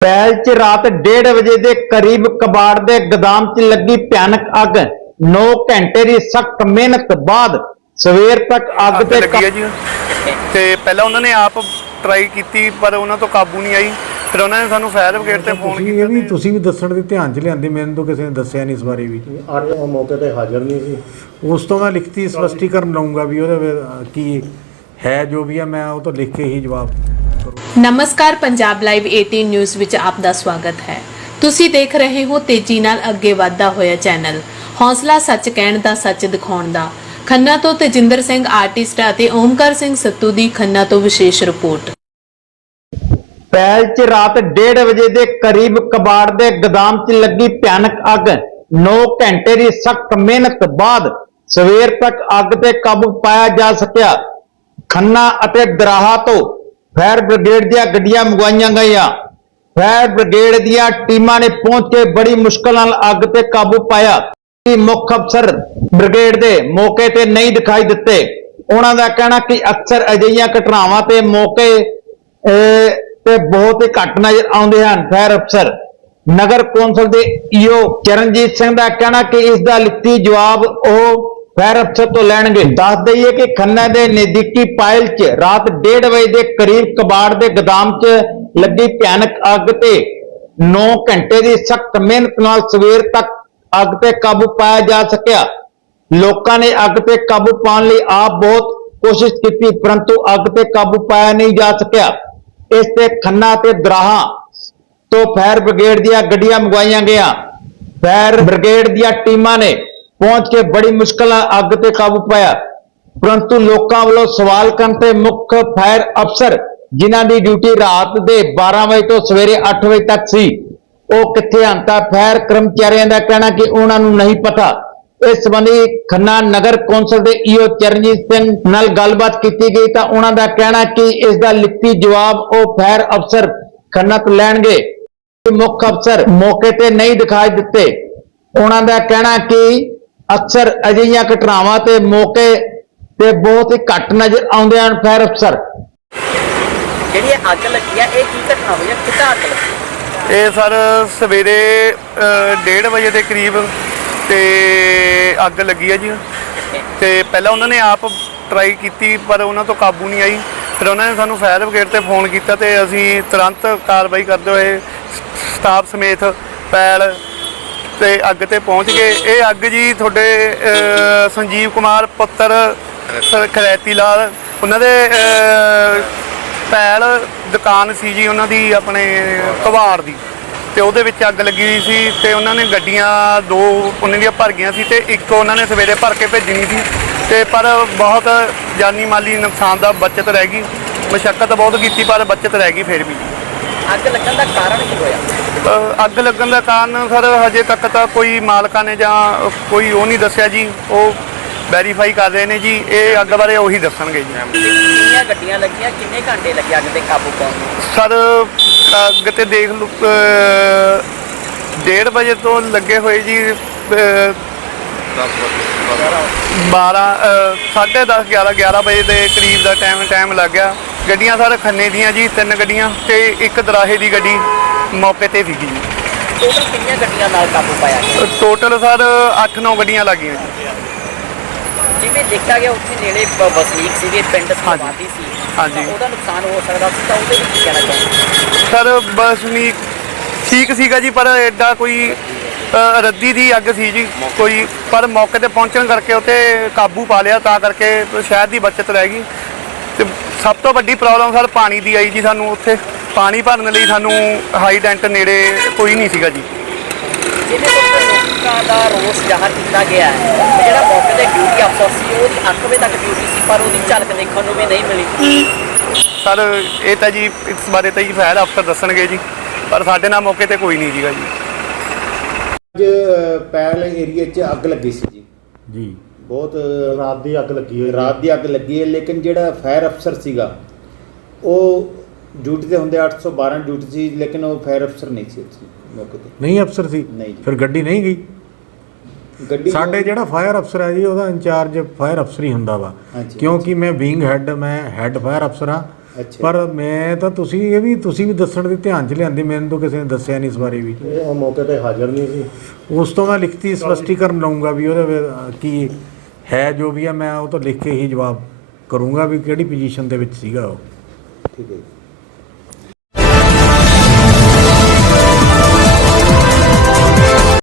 ਪੈਲ 'ਚ ਰਾਤ 1:30 ਵਜੇ ਦੇ ਕਰੀਬ ਕਬਾੜ ਦੇ ਗੋਦਾਮ 'ਚ ਲੱਗੀ ਭਿਆਨਕ ਅੱਗ। 9 ਘੰਟੇ ਦੀ ਸਖਤ ਮਿਹਨਤ ਬਾਅਦ ਸਵੇਰ ਤੱਕ ਅੱਗ ਤੇ ਲੱਗੀ ਹੈ ਜੀ। ਤੇ ਪਹਿਲਾਂ ਉਹਨਾਂ ਨੇ ਆਪ ਟਰਾਈ ਕੀਤੀ ਪਰ ਉਹਨਾਂ ਤੋਂ ਕਾਬੂ ਨਹੀਂ ਆਈ। ਫਿਰ ਉਹਨਾਂ ਨੇ ਸਾਨੂੰ ਫਾਇਰ ਬ੍ਰਿਗੇਡ ਤੇ ਫੋਨ ਤੁਸੀਂ ਕੀਤਾ ਇਹ ਵੀ ਤੁਸੀਂ ਵੀ ਦੱਸਣ ਦੇ ਧਿਆਨ ਚ ਲਿਆਂਦੀ ਮੈਨੂੰ ਤਾਂ ਕਿਸੇ ਨੇ ਦੱਸਿਆ ਨਹੀਂ ਇਸ ਬਾਰੇ ਵੀ। ਅੱਜ ਉਹ ਮੌਕੇ ਤੇ ਹਾਜ਼ਰ ਨਹੀਂ ਸੀ। ਉਸ ਤੋਂ ਮੈਂ ਲਿਖਤੀ ਸਪਸ਼ਟੀਕਰਨ ਲਵਾਂਗਾ ਵੀ ਉਹਦੇ ਕੀ ਹੈ ਜੋ ਵੀ ਹੈ ਮੈਂ ਉਹ ਤੋਂ ਲਿਖ ਕੇ ਹੀ ਜਵਾਬ ਨਮਸਕਾਰ, ਪੰਜਾਬ ਲਾਈਵ 18 ਨਿਊਜ਼ ਵਿੱਚ ਆਪ ਦਾ ਸਵਾਗਤ ਹੈ। ਤੁਸੀਂ ਦੇਖ ਰਹੇ ਹੋ ਤੇਜ਼ੀ ਨਾਲ ਅੱਗੇ ਵਧਦਾ ਹੋਇਆ ਚੈਨਲ। ਹੌਸਲਾ ਸੱਚ ਕਹਿਣ ਦਾ, ਸੱਚ ਦਿਖਾਉਣ ਦਾ। ਖੰਨਾ ਤੋਂ ਤੇਜਿੰਦਰ ਸਿੰਘ ਆਰਟਿਸਟ ਅਤੇ ਓਮਕਾਰ ਸਿੰਘ ਸੱਤੂ ਦੀ ਖੰਨਾ ਤੋਂ ਵਿਸ਼ੇਸ਼ ਰਿਪੋਰਟ। ਪੈਲ 'ਚ ਰਾਤ 1:30 ਵਜੇ ਦੇ ਕਰੀਬ ਕਬਾੜ ਦੇ ਗੋਦਾਮ 'ਚ ਲੱਗੀ ਭਿਆਨਕ ਅੱਗ। 9 ਘੰਟੇ ਦੀ ਸਖਤ ਮਿਹਨਤ ਬਾਅਦ ਸਵੇਰ ਤੱਕ ਅੱਗ ਤੇ ਕਾਬੂ ਪਾਇਆ ਜਾ ਸਕਿਆ। ਖੰਨਾ ਅਤੇ ਦਰਾਹਾ ਤੋਂ ਫਾਇਰ ਬ੍ਰਿਗੇਡ ਦੀਆਂ ਗੱਡੀਆਂ ਮੰਗਵਾਈਆਂ ਗਈਆਂ। ਫਾਇਰ ਬ੍ਰਿਗੇਡ ਦੀਆਂ ਟੀਮਾਂ ਨੇ ਪਹੁੰਚ ਕੇ ਬੜੀ ਮੁਸ਼ਕਲ ਨਾਲ ਅੱਗ ਤੇ ਕਾਬੂ ਪਾਇਆ। ਕਿ ਮੁੱਖ ਅਫਸਰ ਬ੍ਰਿਗੇਡ ਦੇ ਮੌਕੇ ਤੇ ਨਹੀਂ ਦਿਖਾਈ ਦਿੱਤੇ? ਉਹਨਾਂ ਦਾ ਕਹਿਣਾ ਕਿ ਅਕਸਰ ਅਜਿਹੀਆਂ ਘਟਨਾਵਾਂ ਤੇ ਮੌਕੇ ਤੇ ਬਹੁਤ ਹੀ ਘੱਟ ਨਜ਼ਰ ਆਉਂਦੇ ਹਨ, ਫਾਇਰ ਅਫਸਰ। ਨਗਰ ਕੌਂਸਲ ਦੇ ਈਓ ਚਰਨਜੀਤ ਸਿੰਘ ਦਾ ਕਹਿਣਾ ਕਿ ਇਸ ਦਾ ਲਿਖਤੀ ਜਵਾਬ ਉਹ ਫਾਇਰ ਅਫਸਰ ਤੋਂ ਲੈਣਗੇ। ਦੱਸ ਦਈਏ ਕਿ ਖੰਨਾ ਦੇ ਨਜ਼ਦੀਕੀ ਪਾਇਲ 'ਚ ਰਾਤ 1:30 ਵਜੇ ਦੇ ਕਰੀਬ ਕਬਾੜ ਦੇ ਗੋਦਾਮ 'ਚ ਲੱਗੀ ਭਿਆਨਕ ਅੱਗ ਤੇ 9 ਘੰਟੇ ਦੀ ਸਖਤ ਮਿਹਨਤ ਨਾਲ ਸਵੇਰ ਤੱਕ ਅੱਗ ਤੇ ਕਾਬੂ ਪਾਇਆ ਜਾ ਸਕਿਆ। ਲੋਕਾਂ ਨੇ ਅੱਗ ਤੇ ਕਾਬੂ ਪਾਉਣ ਲਈ ਆਪ ਬਹੁਤ ਕੋਸ਼ਿਸ਼ ਕੀਤੀ, ਪਰੰਤੂ ਅੱਗ ਤੇ ਕਾਬੂ ਪਾਇਆ ਨਹੀਂ ਜਾ ਸਕਿਆ। ਇਸ ਤੇ ਖੰਨਾ ਤੇ ਦਰਾਹਾ ਤੋਂ ਫਾਇਰ ਬ੍ਰਿਗੇਡ ਦੀਆਂ ਗੱਡੀਆਂ ਮੰਗਵਾਈਆਂ ਗਿਆ ਫਾਇਰ ਬ੍ਰਿਗੇਡ ਦੀਆਂ ਟੀਮਾਂ ਨੇ ਪਹੁੰਚ ਕੇ ਬੜੀ ਮੁਸ਼ਕਲ ਨਾਲ ਅੱਗ ਤੇ ਕਾਬੂ ਪਾਇਆ। ਪਰੰਤੂ ਲੋਕਾਂ ਵੱਲੋਂ ਸਵਾਲ ਕਰਨ ਤੇ ਮੁੱਖ ਫਾਇਰ ਅਫਸਰ, ਜਿਨ੍ਹਾਂ ਦੀ ਡਿਊਟੀ ਰਾਤ ਦੇ 12 ਵਜੇ ਤੋਂ ਸਵੇਰੇ 8 ਵਜੇ ਤੱਕ ਸੀ, ਉਹ ਕਿੱਥੇ ਹਨ ਤਾਂ ਫਾਇਰ ਕਰਮਚਾਰੀਆਂ ਦਾ ਕਹਿਣਾ ਕਿ ਉਹਨਾਂ ਨੂੰ ਨਹੀਂ ਪਤਾ। ਇਸ ਸੰਬੰਧੀ ਖੰਨਾ ਨਗਰ ਕੌਂਸਲ ਦੇ ਈਓ ਚਰਨਜੀਤ ਸਿੰਘ ਨਾਲ ਗੱਲਬਾਤ ਕੀਤੀ ਗਈ ਤਾਂ ਉਹਨਾਂ ਦਾ ਕਹਿਣਾ ਕਿ ਇਸ ਦਾ ਲਿਖਤੀ ਜਵਾਬ ਉਹ ਫਾਇਰ ਅਫਸਰ ਖੰਨਾ ਤੋਂ ਲੈਣਗੇ। ਮੁੱਖ ਅਫਸਰ ਮੌਕੇ ਤੇ ਨਹੀਂ ਦਿਖਾਈ ਦਿੱਤੇ। ਉਹਨਾਂ ਦਾ ਕਹਿਣਾ ਕਿ ਅਕਸਰ ਅਜਿਹੀਆਂ ਘਟਨਾਵਾਂ ਤੇ ਮੌਕੇ ਤੇ ਬਹੁਤ ਹੀ ਘੱਟ ਨਜ਼ਰ ਆਉਂਦੇ ਹਨ ਫਾਇਰ ਅਫਸਰ। ਜਿਹੜੀ ਇਹ ਅੱਗ ਲੱਗੀ ਆ ਇਹ ਕੀ ਘਟਨਾ ਹੋਈ ਆ? ਕਿੱਦਾਂ ਅੱਗ ਲੱਗੀ? ਇਹ ਸਰ ਸਵੇਰੇ 1:30 ਵਜੇ ਦੇ ਕਰੀਬ ਤੇ ਅੱਗ ਲੱਗੀ ਹੈ ਜੀ। ਤੇ ਪਹਿਲਾਂ ਉਹਨਾਂ ਨੇ ਆਪ ਟਰਾਈ ਕੀਤੀ ਪਰ ਉਹਨਾਂ ਤੋਂ ਕਾਬੂ ਨਹੀਂ ਆਈ। ਫਿਰ ਉਹਨਾਂ ਨੇ ਸਾਨੂੰ ਫਾਇਰ ਬ੍ਰਿਗੇਡ ਤੇ ਫੋਨ ਕੀਤਾ ਤੇ ਅਸੀਂ ਤੁਰੰਤ ਕਾਰਵਾਈ ਕਰਦੇ ਹੋਏ ਸਟਾਫ ਸਮੇਤ ਪੈਲ ਤੇ ਅੱਗ ਤੇ ਪਹੁੰਚ ਗਏ। ਇਹ ਅੱਗ ਜੀ ਤੁਹਾਡੇ ਸੰਜੀਵ ਕੁਮਾਰ ਪੁੱਤਰ ਸ- ਖਰੈਤੀ ਲਾਲ ਉਹਨਾਂ ਦੇ ਅਹ, ਪੈਲ ਦੁਕਾਨ ਸੀ ਜੀ ਉਹਨਾਂ ਦੀ ਆਪਣੇ ਕਬਾੜ ਦੀ। ਤੇ ਉਹਦੇ ਵਿੱਚ ਅੱਗ ਲੱਗੀ ਹੋਈ ਸੀ ਤੇ ਉਹਨਾਂ ਨੇ ਗੱਡੀਆਂ ਦੋ ਉਹਨਾਂ ਦੀਆਂ ਭਰ ਗਈਆਂ ਸੀ ਤੇ ਇੱਕ ਉਹਨਾਂ ਨੇ ਸਵੇਰੇ ਭਰ ਕੇ ਭੇਜਣੀ ਸੀ। ਤੇ ਪਰ ਬਹੁਤ ਜਾਨੀ ਮਾਲੀ ਨੁਕਸਾਨ ਦਾ ਬਚਤ ਰਹਿ ਗਈ। ਮਸ਼ੱਕਤ ਬਹੁਤ ਕੀਤੀ ਪਰ ਬਚਤ ਰਹਿ ਗਈ ਫਿਰ ਵੀ। ਅੱਗ ਲੱਗਣ ਦਾ ਕਾਰਨ ਕੀ ਹੋਇਆ? ਅੱਗ ਲੱਗਣ ਦਾ ਕਾਰਨ ਸਰ ਹਜੇ ਤੱਕ ਤਾਂ ਕੋਈ ਮਾਲਕਾਂ ਨੇ ਜਾਂ ਕੋਈ ਉਹ ਨਹੀਂ ਦੱਸਿਆ ਜੀ। ਉਹ ਵੈਰੀਫਾਈ ਕਰ ਰਹੇ ਨੇ ਜੀ। ਇਹ ਅੱਗ ਬਾਰੇ ਉਹੀ ਦੱਸਣਗੇ ਜੀ। ਕਿੰਨੀਆਂ ਗੱਡੀਆਂ ਲੱਗੀਆਂ ਕਿੰਨੇ ਘੰਟੇ ਲੱਗੇ ਅੱਗ ਤੇ ਕਾਬੂ ਪਾਉਣ ਨੂੰ? ਸਰ ਅੱਗ ਤੇ ਦੇਖ ਲਓ 1:30 ਵਜੇ ਤੋਂ ਲੱਗੇ ਹੋਏ ਜੀ 12 10:30 11 11 ਵਜੇ ਦੇ ਕਰੀਬ ਦਾ ਟਾਈਮ ਟਾਈਮ ਲੱਗ ਗਿਆ। ਗੱਡੀਆਂ ਸਰ ਖੰਨੇ ਦੀਆਂ ਜੀ ਤਿੰਨ ਗੱਡੀਆਂ ਤੇ ਇੱਕ ਦਰਾਹੇ ਦੀ ਗੱਡੀ ਮੌਕੇ ਤੇ ਸੀਗੀ ਜੀ। ਟੋਟਲ ਕਿੰਨੀਆਂ ਗੱਡੀਆਂ ਨਾਲ ਕਾਬੂ ਪਾਇਆ ਗਿਆ? ਟੋਟਲ ਸਰ 8-9 ਗੱਡੀਆਂ ਲੱਗੀਆਂ ਜੀ। ਜਿਵੇਂ ਦੇਖਿਆ ਗਿਆ ਉੱਥੇ ਨੇੜੇ ਬ- ਵਸਨੀਕ ਸੀਗੇ ਪਿੰਡ ਸਮਾਦੀ ਸੀ। ਹਾਂਜੀ। ਤਾਂ ਉਹਦਾ ਨੁਕਸਾਨ ਹੋ ਸਕਦਾ ਸੀ ਤਾਂ ਉਹਦੇ ਵਿੱਚ ਕੀ ਕਹਿਣਾ ਚਾਹੁੰਦੇ ਸਰ ਬਸ ਨਹੀਂ ਠੀਕ ਸੀਗਾ ਜੀ ਪਰ ਐਡਾ ਕੋਈ ਅ, ਰੱਦੀ ਦੀ ਅੱਗ ਸੀ ਜੀ ਕੋਈ ਪਰ ਮੌਕੇ ਤੇ ਪਹੁੰਚਣ ਕਰਕੇ ਉਤੇ ਕਾਬੂ ਪਾ ਲਿਆ ਤਾਂ ਕਰਕੇ ਸ਼ਹਿਰ ਦੀ ਬਚਤ ਰਹਿ ਗਈ। ਸਭ ਤੋਂ ਵੱਡੀ ਪ੍ਰੋਬਲਮ ਸਰ ਪਾਣੀ ਦੀ ਆਈ ਜੀ ਸਾਨੂੰ ਉੱਥੇ। ਪਾਣੀ ਭਰਨ ਲਈ ਸਾਨੂੰ ਹਾਈ ਟੈਂਟ ਨੇੜੇ ਕੋਈ ਨਹੀਂ ਸੀਗਾ ਜੀ। ਜਿਵੇਂ ਉੱਥੇ ਲੋਕਾਂ ਦਾ ਰੋਸ ਜ਼ਾਹਰ ਕੀਤਾ ਗਿਆ ਹੈ। ਤੇ ਜਿਹੜਾ ਮੌਕੇ ਤੇ ਡਿਊਟੀ ਅਫਸਰ ਸੀ ਉਹਦੀ 8 ਵਜੇ ਤੱਕ ਡਿਊਟੀ ਸੀ ਪਰ ਉਹਦੀ ਝਲਕ ਦੇਖਣ ਨੂੰ ਵੀ ਨਹੀਂ ਮਿਲੀ। ਸਰ ਇਹ ਤਾਂ ਜੀ ਇਸ ਬਾਰੇ ਤਾਂ ਜੀ ਫਾਇਰ ਅਫਸਰ ਦੱਸਣਗੇ ਜੀ ਪਰ ਸਾਡੇ ਨਾਲ ਮੌਕੇ ਤੇ ਕੋਈ ਨਹੀਂ ਸੀਗਾ ਜੀ। ਅੱਜ ਅ, ਪੈਲ ਏਰੀਏ 'ਚ ਅੱਗ ਲੱਗੀ ਸੀ ਜੀ। ਜੀ। ਬਹੁਤ ਰਾਤ ਦੀ ਅੱਗ ਲੱਗੀ ਹੋਈ ਰਾਤ ਦੀ ਅੱਗ ਲੱਗੀ ਹੈ ਲੇਕਿਨ ਜਿਹੜਾ ਫਾਇਰ ਅਫਸਰ ਸੀਗਾ ਉਹ ਡਿਊਟੀ ਤੇ ਹੁੰਦੇ 812 ਡਿਊਟੀ ਸੀ ਲੇਕਿਨ ਉਹ ਫਾਇਰ ਅਫਸਰ ਨਹੀਂ ਸੀ ਉੱਥੇ ਮੌਕੇ ਤੇ। ਨਹੀਂ ਅਫਸਰ ਸੀ? ਨਹੀਂ ਜੀ। ਫਿਰ ਗੱਡੀ ਨਹੀਂ ਗਈ? ਗੱਡੀ ਸਾਡੇ ਜਿਹੜਾ ਫਾਇਰ ਅਫਸਰ ਹੈ ਜੀ ਉਹਦਾ ਇੰਚਾਰਜ ਫਾਇਰ ਅਫਸਰ ਹੀ ਹੁੰਦਾ ਵਾ। ਹਾਂਜੀ। ਕਿਉਂਕਿ ਮੈਂ ਵਿੰਗ ਹੈੱਡ ਮੈਂ ਹੈੱਡ ਫਾਇਰ ਅਫਸਰ ਹਾਂ। ਅੱਛਾ। ਪਰ ਮੈਂ ਤਾਂ ਤੁਸੀਂ ਇਹ ਵੀ ਤੁਸੀਂ ਵੀ ਦੱਸਣ ਦੇ ਧਿਆਨ ਚ ਲਿਆਂਦੇ ਮੈਨੂੰ ਤਾਂ ਕਿਸੇ ਨੇ ਦੱਸਿਆ ਨਹੀਂ ਇਸ ਬਾਰੇ ਵੀ। ਇਹ ਉਹ ਮੌਕੇ ਤੇ ਹਾਜ਼ਰ ਨਹੀਂ ਸੀ। ਉਸ ਤੋਂ ਮੈਂ ਲਿਖਤੀ ਸਪਸ਼ਟੀਕਰਨ ਲਵਾਂਗਾ ਵੀ ਉਹਦੇ ਅਹ, ਕੀ ਹੈ ਜੋ ਵੀ ਆ ਮੈਂ ਉਹ ਤੋਂ ਲਿਖ ਕੇ ਹੀ ਜਵਾਬ ਕਰੂੰਗਾ ਵੀ ਕਿਹੜੀ ਪੋਜੀਸ਼ਨ ਦੇ ਵਿੱਚ ਸੀਗਾ ਉਹ। ਠੀਕ ਹੈ ਜੀ।